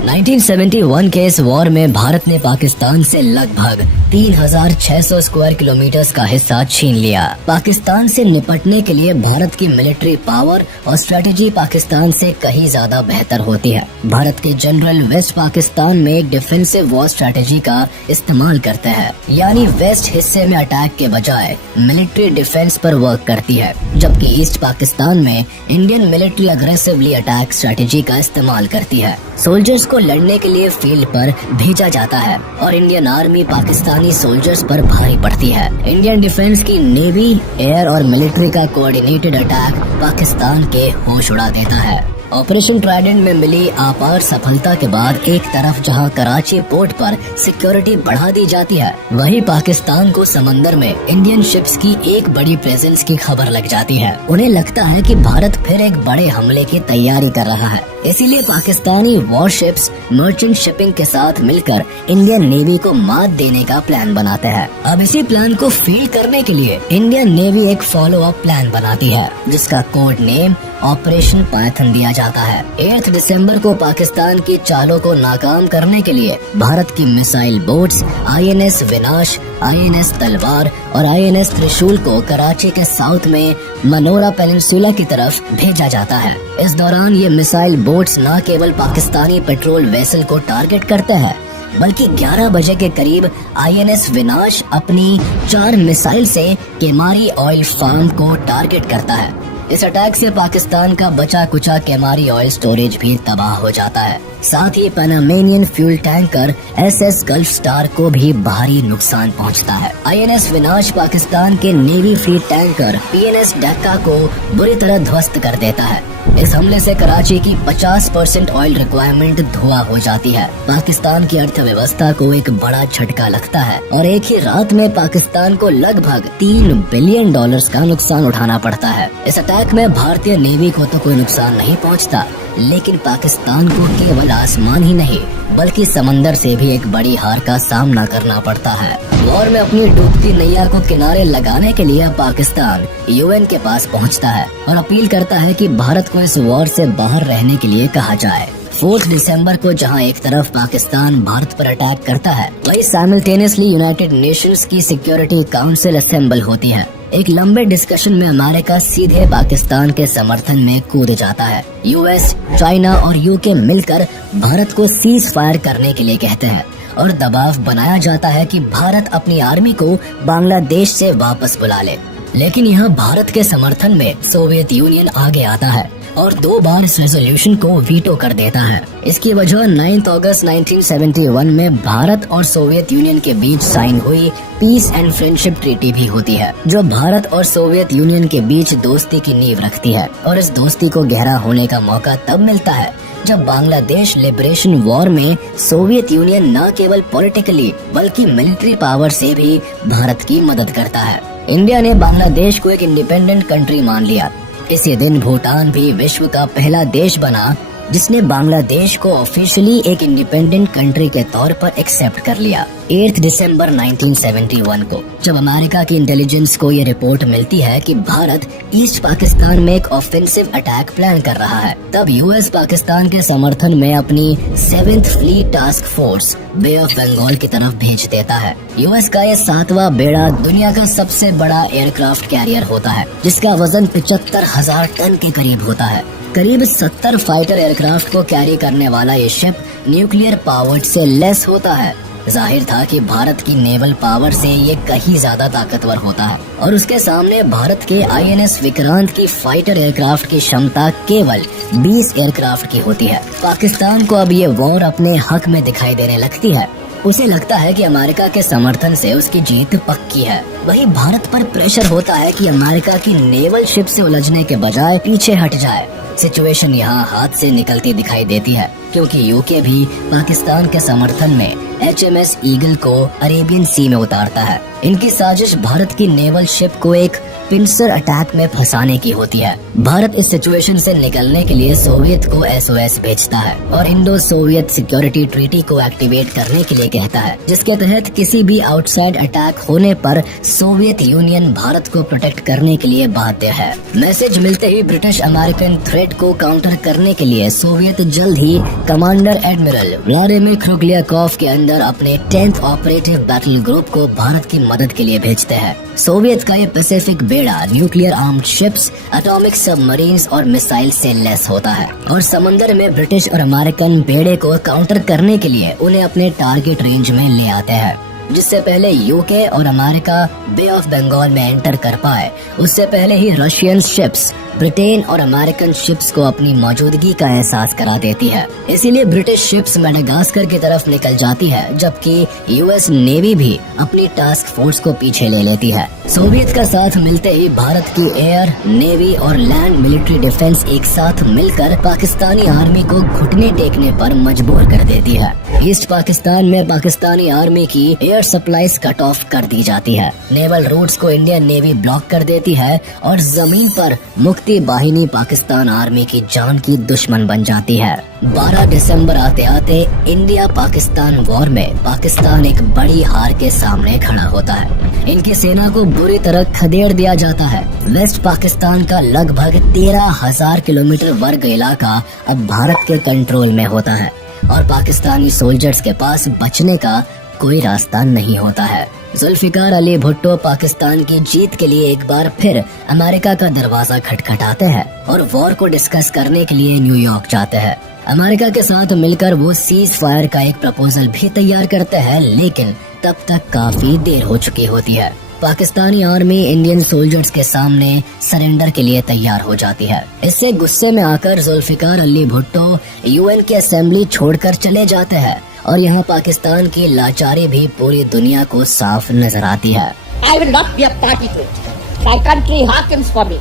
1971 के इस वॉर में भारत ने पाकिस्तान से लगभग 3600 स्क्वायर किलोमीटर का हिस्सा छीन लिया। पाकिस्तान से निपटने के लिए भारत की मिलिट्री पावर और स्ट्रेटेजी पाकिस्तान से कहीं ज्यादा बेहतर होती है। भारत के जनरल वेस्ट पाकिस्तान में एक डिफेंसिव वॉर स्ट्रेटेजी का इस्तेमाल करते हैं, यानी वेस्ट हिस्से में अटैक के बजाय मिलिट्री डिफेंस पर वर्क करती है, जबकि ईस्ट पाकिस्तान में Indian military aggressively attack strategy का इस्तेमाल करती है। सोल्जर्स देश को लड़ने के लिए फील्ड पर भेजा जाता है और इंडियन आर्मी पाकिस्तानी सोल्जर्स पर भारी पड़ती है। इंडियन डिफेंस की नेवी, एयर और मिलिट्री का कोऑर्डिनेटेड अटैक पाकिस्तान के होश उड़ा देता है। ऑपरेशन ट्राइडेंट में मिली अपार सफलता के बाद एक तरफ जहां कराची पोर्ट पर सिक्योरिटी बढ़ा दी जाती है, वहीं पाकिस्तान को समंदर में इंडियन शिप्स की एक बड़ी प्रेजेंस की खबर लग जाती है। उन्हें लगता है कि भारत फिर एक बड़े हमले की तैयारी कर रहा है, इसीलिए पाकिस्तानी वॉरशिप्स मर्चेंट शिपिंग के साथ मिलकर इंडियन नेवी को मात देने का प्लान बनाते हैं। अब इसी प्लान को फील करने के लिए इंडियन नेवी एक फॉलो अप प्लान बनाती है, जिसका कोड नेम ऑपरेशन पाइथन दिया जाता है। 8 दिसंबर को पाकिस्तान की चालों को नाकाम करने के लिए भारत की मिसाइल बोट्स INS विनाश, INS तलवार और INS त्रिशूल को कराची के साउथ में मनोरा पेनिनसुला की तरफ भेजा जाता है। इस दौरान ये मिसाइल बोट्स न केवल पाकिस्तानी पेट्रोल वेसल को टारगेट करते हैं, बल्कि 11 बजे के करीब INS विनाश अपनी 4 मिसाइल से केमारी ऑयल फार्म को टारगेट करता है। इस अटैक से पाकिस्तान का बचा कुचा केमारी ऑयल स्टोरेज भी तबाह हो जाता है। साथ ही Panamanian fuel tanker SS gulf star को भी भारी नुकसान पहुंचता है। INS विनाश पाकिस्तान के नेवी फ्लीट टैंकर PNS डक्का को बुरी तरह ध्वस्त कर देता है। इस हमले से कराची की 50% ऑयल रिक्वायरमेंट धुआं हो जाती है। पाकिस्तान की अर्थव्यवस्था को एक बड़ा झटका लगता है और एक ही रात में पाकिस्तान को लगभग $3 बिलियन का नुकसान उठाना पड़ता है। इस अटैक में भारतीय नेवी को तो कोई नुकसान नहीं पहुंचता, लेकिन पाकिस्तान को केवल आसमान ही नहीं बल्कि समंदर से भी एक बड़ी हार का सामना करना पड़ता है। वॉर में अपनी डूबती नैया को किनारे लगाने के लिए पाकिस्तान UN के पास पहुंचता है और अपील करता है कि भारत को इस वॉर से बाहर रहने के लिए कहा जाए। 4 दिसंबर को जहां एक तरफ पाकिस्तान भारत पर अटैक करता है, वहीं साइमल्टेनियसली यूनाइटेड नेशंस की सिक्योरिटी काउंसिल असेंबल होती है। एक लंबे डिस्कशन में अमेरिका सीधे पाकिस्तान के समर्थन में कूद जाता है। US, चाइना और UK मिलकर भारत को सीज फायर करने के लिए कहते हैं और दबाव बनाया जाता है कि भारत अपनी आर्मी को बांग्लादेश से वापस बुला ले। लेकिन यहाँ भारत के समर्थन में सोवियत यूनियन आगे आता है और 2 बार इस रेजोल्यूशन को वीटो कर देता है। इसकी वजह 9 अगस्त 1971 में भारत और सोवियत यूनियन के बीच साइन हुई पीस एंड फ्रेंडशिप ट्रीटी भी होती है, जो भारत और सोवियत यूनियन के बीच दोस्ती की नींव रखती है। और इस दोस्ती को गहरा होने का मौका तब मिलता है जब बांग्लादेश लिबरेशन वॉर में सोवियत यूनियन न केवल पॉलिटिकली बल्कि मिलिट्री पावर से भी भारत की मदद करता है। इंडिया ने बांग्लादेश को एक इंडिपेंडेंट कंट्री मान लिया। इसी दिन भूटान भी विश्व का पहला देश बना जिसने बांग्लादेश को ऑफिशियली एक इंडिपेंडेंट कंट्री के तौर पर एक्सेप्ट कर लिया। 8 दिसंबर 1971 को जब अमेरिका की इंटेलिजेंस को ये रिपोर्ट मिलती है कि भारत ईस्ट पाकिस्तान में एक ऑफेंसिव अटैक प्लान कर रहा है, तब US पाकिस्तान के समर्थन में अपनी 7th fleet task force Bay of Bengal की तरफ भेज देता है। US का ये 7वां बेड़ा दुनिया का सबसे बड़ा एयरक्राफ्ट कैरियर होता है, जिसका वजन 75,000 टन के करीब होता है। करीब 70 फाइटर एयरक्राफ्ट को कैरी करने वाला ये शिप न्यूक्लियर पावर्ड से लेस होता है। जाहिर था कि भारत की नेवल पावर से ये कहीं ज्यादा ताकतवर होता है और उसके सामने भारत के INS विक्रांत की फाइटर एयरक्राफ्ट की क्षमता केवल 20 एयरक्राफ्ट की होती है। पाकिस्तान को अब ये वॉर अपने हक में दिखाई देने लगती है। उसे लगता है कि अमेरिका के समर्थन से उसकी जीत पक्की है। वहीं भारत पर प्रेशर होता है कि अमेरिका की नेवल शिप से उलझने के बजाय पीछे हट जाए। सिचुएशन यहाँ हाथ से निकलती दिखाई देती है, क्योंकि UK भी पाकिस्तान के समर्थन में HMS ईगल को अरेबियन सी में उतारता है। इनकी साजिश भारत की नेवल शिप को एक पिंसर अटैक में फंसाने की होती है। भारत इस सिचुएशन से निकलने के लिए सोवियत को SOS भेजता है और इंडो सोवियत सिक्योरिटी ट्रीटी को एक्टिवेट करने के लिए कहता है, जिसके तहत किसी भी आउटसाइड अटैक होने पर सोवियत यूनियन भारत को प्रोटेक्ट करने के लिए बाध्य है। मैसेज मिलते ही ब्रिटिश अमेरिकन थ्रेट को काउंटर करने के लिए सोवियत जल्द ही कमांडर एडमिरल व्लादिमीर क्रुगलियाकोव के अंदर अपने 10th ऑपरेटिव बैटल ग्रुप को भारत की मदद के लिए भेजते हैं। सोवियत का ये पैसिफिक बेड़ा nuclear armed ships, atomic submarines और मिसाइल से लेस होता है और समंदर में ब्रिटिश और अमेरिकन बेड़े को काउंटर करने के लिए उन्हें अपने टारगेट रेंज में ले आते हैं। जिससे पहले UK और अमेरिका बे ऑफ बंगाल में एंटर कर पाए, उससे पहले ही रशियन शिप्स ब्रिटेन और अमेरिकन शिप्स को अपनी मौजूदगी का एहसास करा देती है। इसीलिए ब्रिटिश शिप्स मेडागास्कर की तरफ निकल जाती है, जबकि यूएस नेवी भी अपनी टास्क फोर्स को पीछे ले लेती है। सोवियत का साथ मिलते ही भारत की एयर, नेवी और लैंड मिलिट्री डिफेंस एक साथ मिलकर पाकिस्तानी आर्मी को घुटने टेकने पर मजबूर कर देती है। ईस्ट पाकिस्तान में पाकिस्तानी आर्मी की एयर सप्लाईज कट ऑफ कर दी जाती है। नेवल रूट्स को इंडियन नेवी ब्लॉक कर देती है और जमीन पर मुक्ति बाहिनी पाकिस्तान आर्मी की जान की दुश्मन बन जाती है। 12 दिसंबर आते आते इंडिया पाकिस्तान वॉर में पाकिस्तान एक बड़ी हार के सामने खड़ा होता है। इनकी सेना को बुरी तरह खदेड़ दिया जाता है। वेस्ट पाकिस्तान का लगभग 13,000 किलोमीटर वर्ग इलाका अब भारत के कंट्रोल में होता है और पाकिस्तानी सोल्जर्स के पास बचने का कोई रास्ता नहीं होता है। जुल्फिकार अली भुट्टो पाकिस्तान की जीत के लिए एक बार फिर अमेरिका का दरवाजा खटखटाते हैं और वॉर को डिस्कस करने के लिए न्यूयॉर्क जाते हैं। अमेरिका के साथ मिलकर वो सीज फायर का एक प्रपोजल भी तैयार करते हैं, लेकिन तब तक काफी देर हो चुकी होती है। पाकिस्तानी आर्मी इंडियन सोल्जर्स के सामने सरेंडर के लिए तैयार हो जाती है। इससे गुस्से में आकर जुल्फिकार अली भुट्टो यूएन की असेंबली छोड़कर चले जाते हैं और यहाँ पाकिस्तान की लाचारी भी पूरी दुनिया को साफ नजर आती है। I will not be a party to it. My country hearkens for me.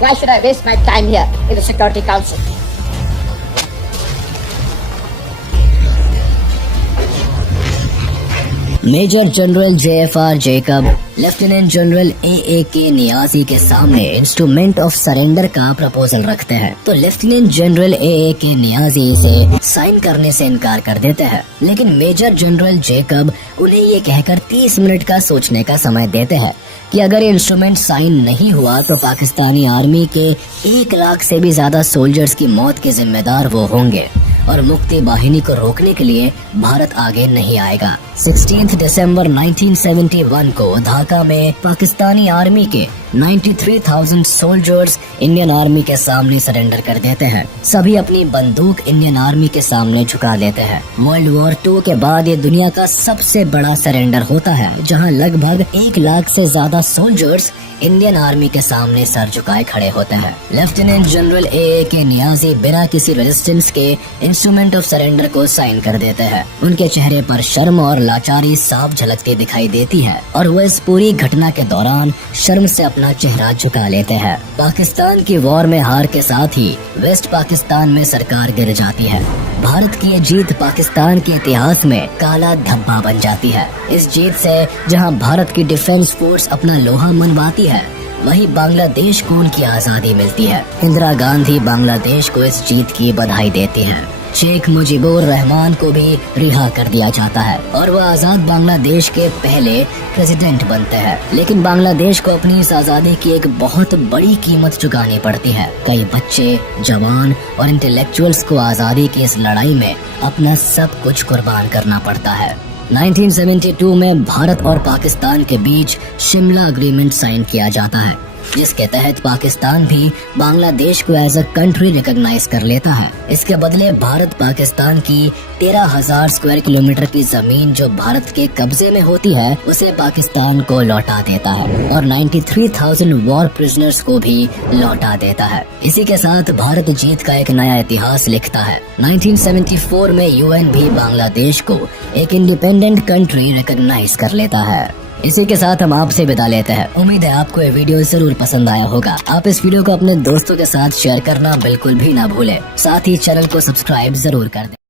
Why should I waste my time here in the Security Council? Major general JFR Jacob lieutenant general AAK Niazi के सामने इंस्ट्रूमेंट ऑफ सरेंडर का प्रपोजल रखते हैं, तो लेफ्टिनेंट जनरल AAK नियाजी इसे साइन करने से इनकार कर देते हैं। लेकिन मेजर जनरल जेकब उन्हें ये कहकर 30 मिनट का सोचने का समय देते हैं कि अगर ये इंस्ट्रूमेंट साइन नहीं हुआ तो पाकिस्तानी आर्मी के 1 लाख से भी ज्यादा सोल्जर्स की मौत के जिम्मेदार वो होंगे और मुक्ति बाहिनी को रोकने के लिए भारत आगे नहीं आएगा। 16 दिसंबर 1971 को ढाका में पाकिस्तानी आर्मी के 93,000 सोल्जर्स इंडियन आर्मी के सामने सरेंडर कर देते हैं। सभी अपनी बंदूक इंडियन आर्मी के सामने झुका लेते हैं। वर्ल्ड वॉर 2 के बाद ये दुनिया का सबसे बड़ा सरेंडर होता है, जहां लगभग 1 लाख से ज्यादा सोल्जर्स इंडियन आर्मी के सामने सर झुकाए खड़े होते हैं। लेफ्टिनेंट जनरल AAK नियाजी बिना किसी रेजिस्टेंस के इंस्ट्रूमेंट ऑफ सरेंडर को साइन कर देते हैं। उनके चेहरे पर शर्म और लाचारी साफ झलकती दिखाई देती है और वो इस पूरी घटना के दौरान शर्म से अपना चेहरा झुका लेते हैं। पाकिस्तान की वॉर में हार के साथ ही वेस्ट पाकिस्तान में सरकार गिर जाती है। भारत की ये जीत पाकिस्तान के इतिहास में काला धब्बा बन जाती है। इस जीत से जहां भारत की डिफेंस फोर्स अपना लोहा मनवाती है, वहीं बांग्लादेश को उनकी आजादी मिलती है। इंदिरा गांधी बांग्लादेश को इस जीत की बधाई देती हैं। शेख मुजीबुर रहमान को भी रिहा कर दिया जाता है और वह आजाद बांग्लादेश के पहले प्रेसिडेंट बनते हैं। लेकिन बांग्लादेश को अपनी इस आजादी की एक बहुत बड़ी कीमत चुकानी पड़ती है। कई बच्चे, जवान और इंटेलेक्चुअल्स को आजादी की इस लड़ाई में अपना सब कुछ कुर्बान करना पड़ता है। 1972 में भारत और पाकिस्तान के बीच शिमला एग्रीमेंट साइन किया जाता है, जिसके तहत पाकिस्तान भी बांग्लादेश को एज अ कंट्री रिकॉग्नाइज कर लेता है। इसके बदले भारत पाकिस्तान की 13,000 स्क्वायर किलोमीटर की जमीन जो भारत के कब्जे में होती है, उसे पाकिस्तान को लौटा देता है और 93,000 वॉर प्रिजनर्स को भी लौटा देता है। इसी के साथ भारत जीत का एक नया इतिहास लिखता है। 1974 में UN भी बांग्लादेश को एक इंडिपेंडेंट कंट्री रिकॉग्नाइज कर लेता है। इसी के साथ हम आपसे विदा लेते हैं। उम्मीद है आपको ये वीडियो जरूर पसंद आया होगा। आप इस वीडियो को अपने दोस्तों के साथ शेयर करना बिल्कुल भी ना भूलें। साथ ही चैनल को सब्सक्राइब जरूर कर दें।